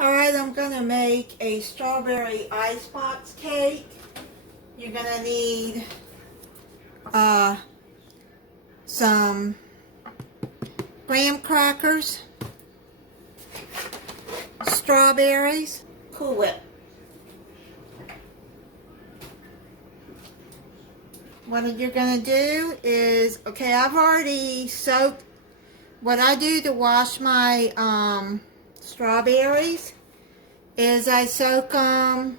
Alright, I'm going to make a strawberry icebox cake. You're going to need some graham crackers, strawberries, Cool Whip. What you're going to do is, okay, I've already soaked. What I do to wash my strawberries is I soak them,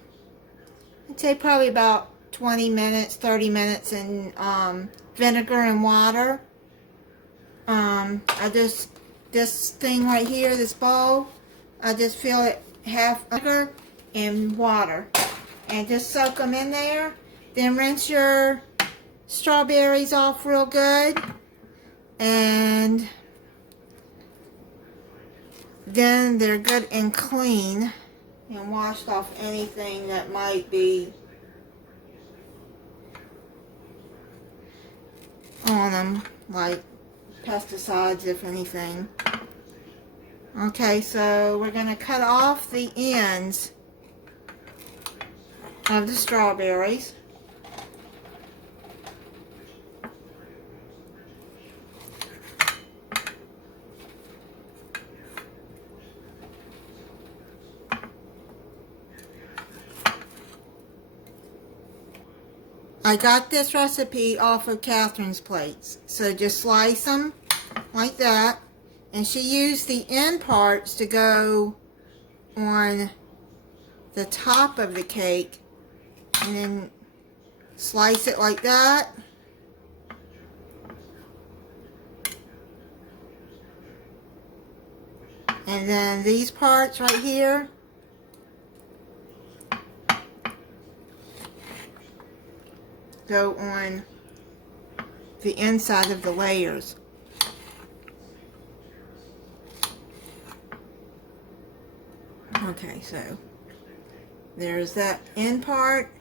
I'd say probably about 20 minutes, 30 minutes in vinegar and water. This thing right here, this bowl, I just fill it half vinegar and water. And just soak them in there. Then rinse your strawberries off real good. And then they're good and clean and washed off anything that might be on them, like pesticides, if anything. Okay, so we're going to cut off the ends of the strawberries. I got this recipe off of Catherine's plates. So just slice them like that. And she used the end parts to go on the top of the cake. And then slice it like that. And then these parts right here, go on the inside of the layers. Okay, so there's that end part.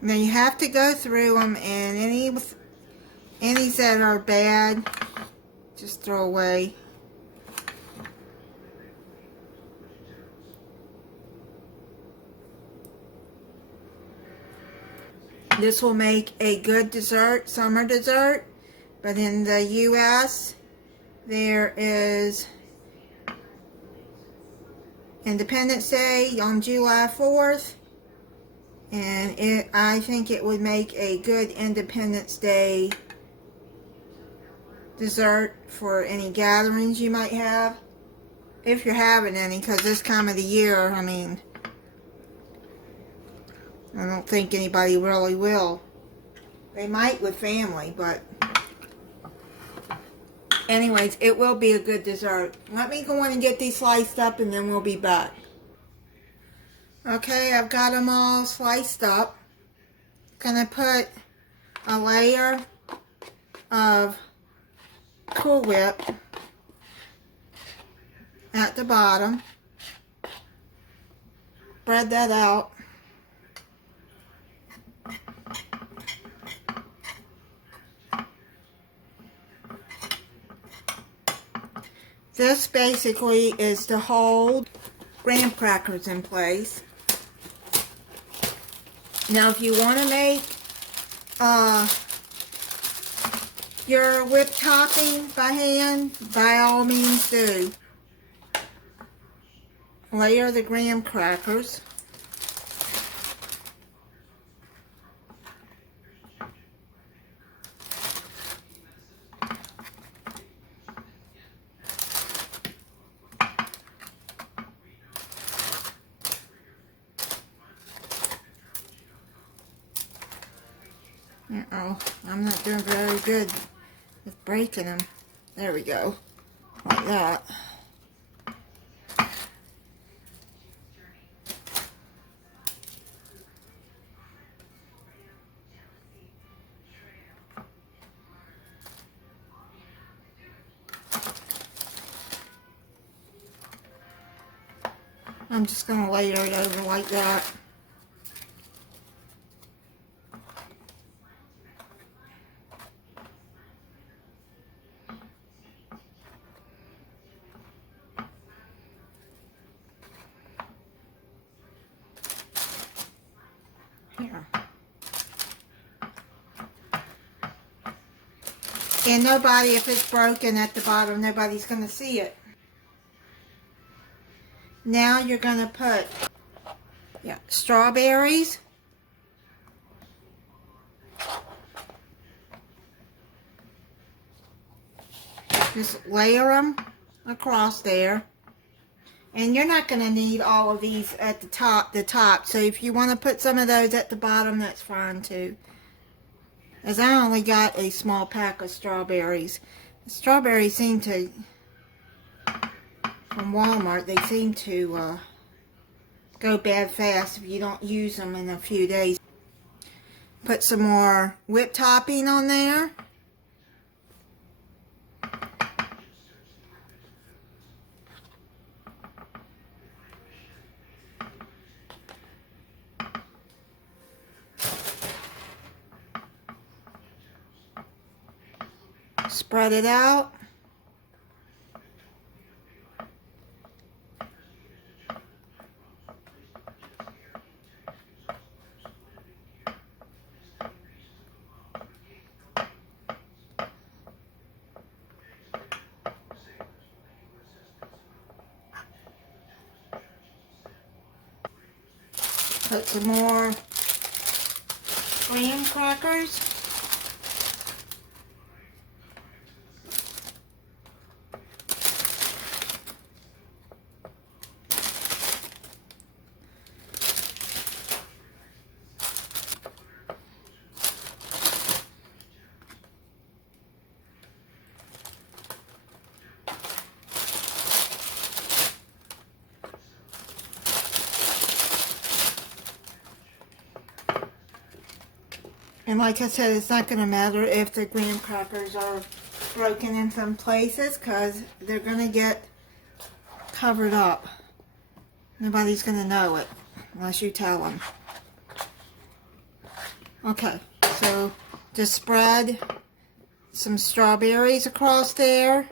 Now you have to go through them, and any that are bad, just throw away. This will make a good dessert, summer dessert. But in the U.S., there is Independence Day on July 4th. And I think it would make a good Independence Day dessert for any gatherings you might have. If you're having any, because this time of the year, I mean, I don't think anybody really will. They might with family, but anyways, it will be a good dessert. Let me go in and get these sliced up, and then we'll be back. Okay, I've got them all sliced up. Gonna put a layer of Cool Whip at the bottom. Spread that out. This basically is to hold graham crackers in place. Now if you want to make your whipped topping by hand, by all means do. Layer the graham crackers. Uh-oh, I'm not doing very good with breaking them. There we go. Like that. I'm just going to layer it over like that. And nobody, if it's broken at the bottom, nobody's going to see it. Now you're going to put strawberries. Just layer them across there. And you're not going to need all of these at the top. So if you want to put some of those at the bottom, that's fine too. As I only got a small pack of strawberries. The strawberries seem to, from Walmart, they seem to go bad fast if you don't use them in a few days. Put some more whipped topping on there. Spread it out. Put some more graham crackers. And like I said, it's not going to matter if the graham crackers are broken in some places, because they're going to get covered up. Nobody's going to know it unless you tell them. Okay, so just spread some strawberries across there.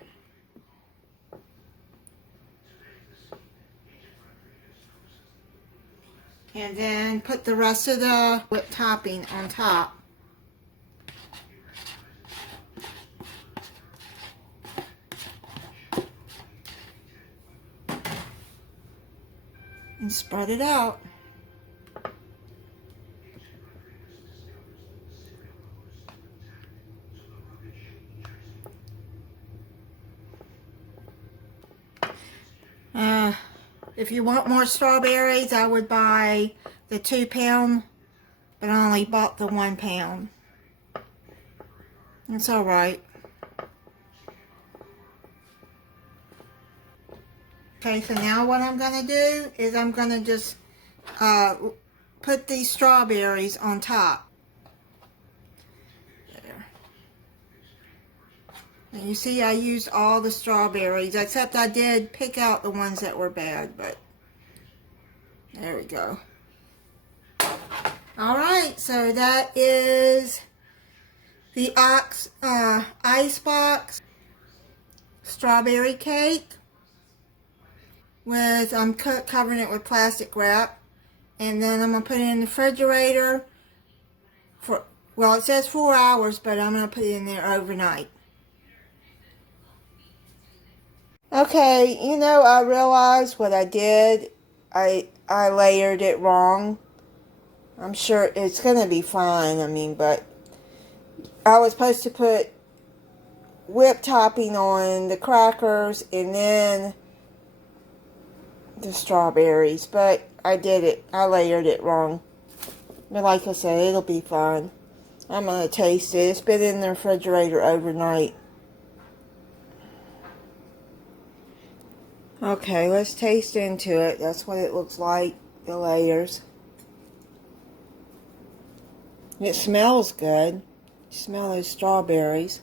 And then put the rest of the whipped topping on top. And spread it out. If you want more strawberries, I would buy the 2-pound, but I only bought the 1 pound. It's alright. Okay, so now what I'm going to do is I'm going to just put these strawberries on top. There. And you see I used all the strawberries, except I did pick out the ones that were bad, but there we go. Alright, so that is the Icebox strawberry cake. With I'm covering it with plastic wrap, and then I'm gonna put it in the refrigerator for, well, it says 4 hours, but I'm gonna put it in there overnight. Okay, you know, I realized what I did. I layered it wrong. I'm sure it's gonna be fine. I mean, but I was supposed to put whipped topping on the crackers and then the strawberries, but I did it. I layered it wrong. But like I said, it'll be fine. I'm going to taste it. It's been in the refrigerator overnight. Okay, let's taste into it. That's what it looks like, the layers. It smells good. You smell those strawberries.